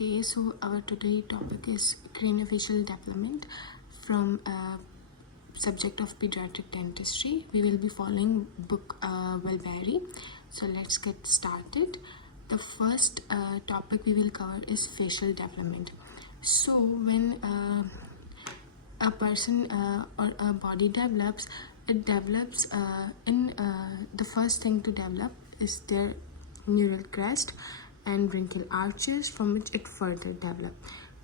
Okay, so our today topic is craniofacial development from subject of pediatric dentistry. We will be following book will vary. So let's get started. The first topic we will cover is facial development. So when a person or a body develops, it develops the first thing to develop is their neural crest and branchial arches, from which it further develop.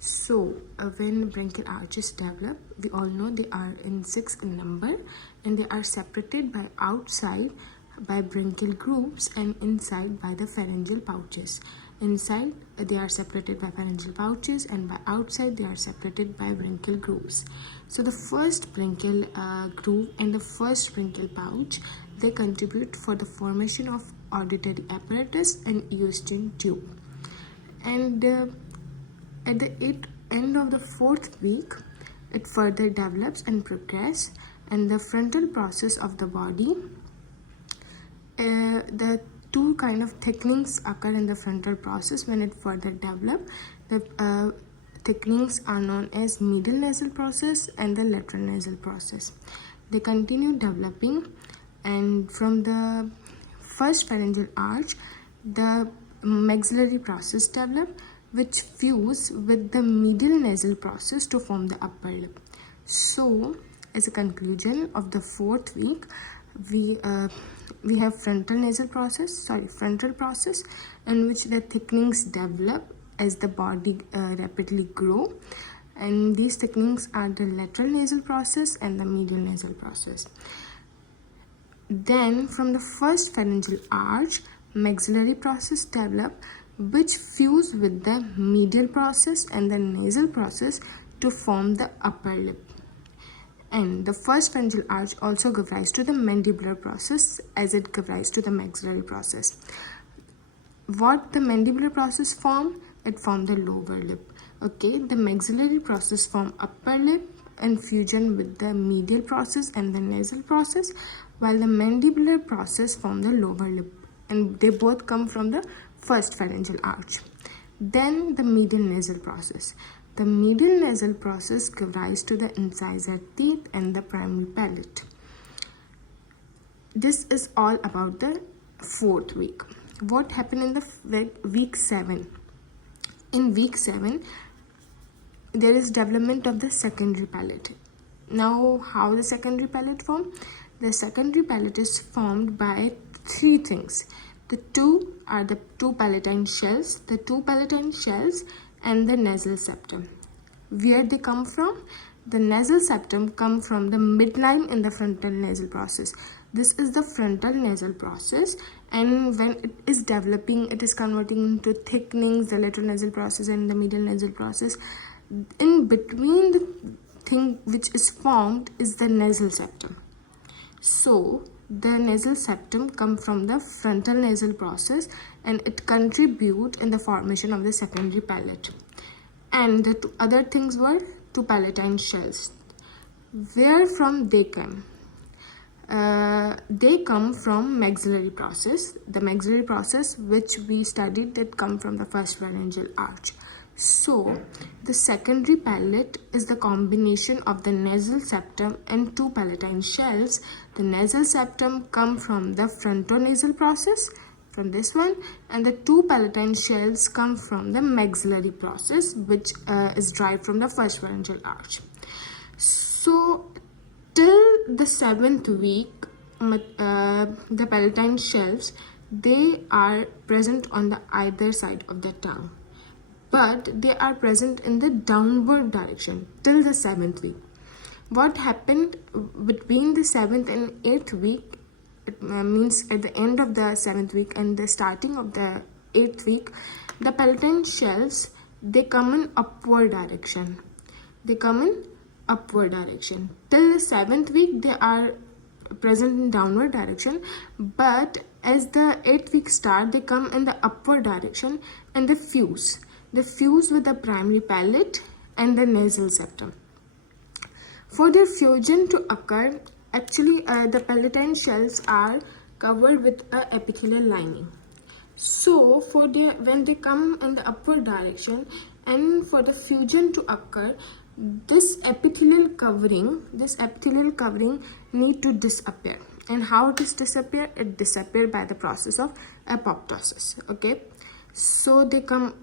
So when branchial arches develop, we all know they are in 6 in number, and they are separated by outside by branchial grooves and inside by the pharyngeal pouches. Inside they are separated by pharyngeal pouches, and by outside they are separated by branchial grooves. So the first branchial groove and the first branchial pouch, they contribute for the formation of auditory apparatus and Eustachian tube. And at the end of the 4th week, it further develops and progresses, and the frontal process of the body. The two kind of thickenings occur in the frontal process when it further develops. The thickenings are known as medial nasal process and the lateral nasal process. They continue developing, and from the first pharyngeal arch, the maxillary process develop, which fuse with the medial nasal process to form the upper lip. So, as a conclusion of the 4th week, we have frontal process, in which the thickenings develop as the body rapidly grow, and these thickenings are the lateral nasal process and the medial nasal process. Then from the first pharyngeal arch, maxillary process develop, which fuse with the medial process and the nasal process to form the upper lip. And the first pharyngeal arch also gives rise to the mandibular process, as it gives rise to the maxillary process. What the mandibular process form? It form the lower lip. Okay, the maxillary process form upper lip and fusion with the medial process and the nasal process, while the mandibular process form the lower lip, and they both come from the first pharyngeal arch. Then the medial nasal process. The medial nasal process gives rise to the incisor teeth and the primary palate. This is all about the 4th week. What happened in the week 7? In week 7, there is development of the secondary palate. Now, how the secondary palate form? The secondary palate is formed by 3 things. The two are the two palatine shells, and the nasal septum. Where they come from? The nasal septum come from the midline in the frontal nasal process. This is the frontal nasal process, and when it is developing, it is converting into thickenings, the lateral nasal process and the medial nasal process. In between the thing which is formed is the nasal septum. So the nasal septum comes from the frontal nasal process, and it contributes in the formation of the secondary palate. And the 2 other things were 2 palatine shells. Where from they come? They come from maxillary process. The maxillary process which we studied, that come from the first pharyngeal arch. So the secondary palate is the combination of the nasal septum and 2 palatine shells. The nasal septum come from the frontonasal process, from this one, and the 2 palatine shells come from the maxillary process, which is derived from the first pharyngeal arch. So till the 7th week, the palatine shells, they are present on the either side of the tongue, but they are present in the downward direction till the 7th week. What happened between the 7th and 8th week? It means at the end of the 7th week and the starting of the 8th week, the palatine shells, they come in upward direction. Till the 7th week, they are present in downward direction, but as the 8th week start, they come in the upward direction, and they fuse. They fuse with the primary palate and the nasal septum. For their fusion to occur, actually the palatine shells are covered with a epithelial lining. So for their, when they come in the upward direction and for the fusion to occur, this epithelial covering need to disappear. And how it is disappear? It disappear by the process of apoptosis. Okay, so they come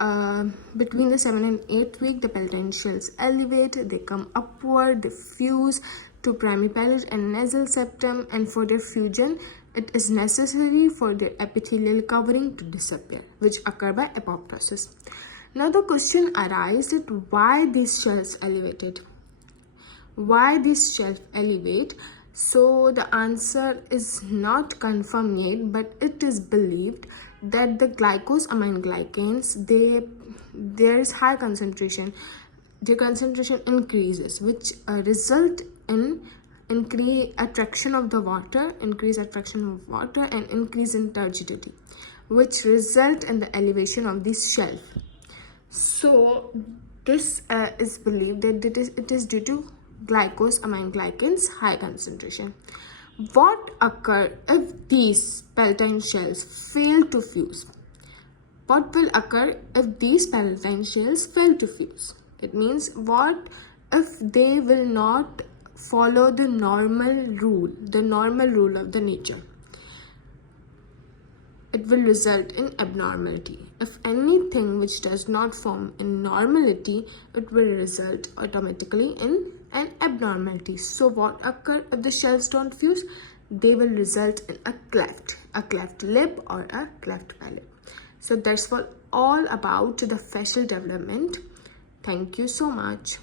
between the 7th and 8th week. The palatine shells elevate, they come upward, they fuse to primary palate and nasal septum, and for their fusion it is necessary for their epithelial covering to disappear, which occur by apoptosis. Now the question arises that why these shells elevated? Why these shells elevate? So the answer is not confirmed yet, but it is believed that the glycosamine glycans, there is high concentration. Their concentration increases, which result in increased attraction of water, and increase in turgidity, which result in the elevation of this shelf. So this is believed that it is due to glycosamine glycans high concentration. What occur if these palatine shells fail to fuse? What will occur if these palatine shells fail to fuse? It means, what if they will not follow the normal rule of the nature? It will result in abnormality. If anything which does not form in normality, it will result automatically in an abnormality. So what occur if the shells don't fuse? They will result in a cleft lip or a cleft palate. So that's all about the facial development. Thank you so much.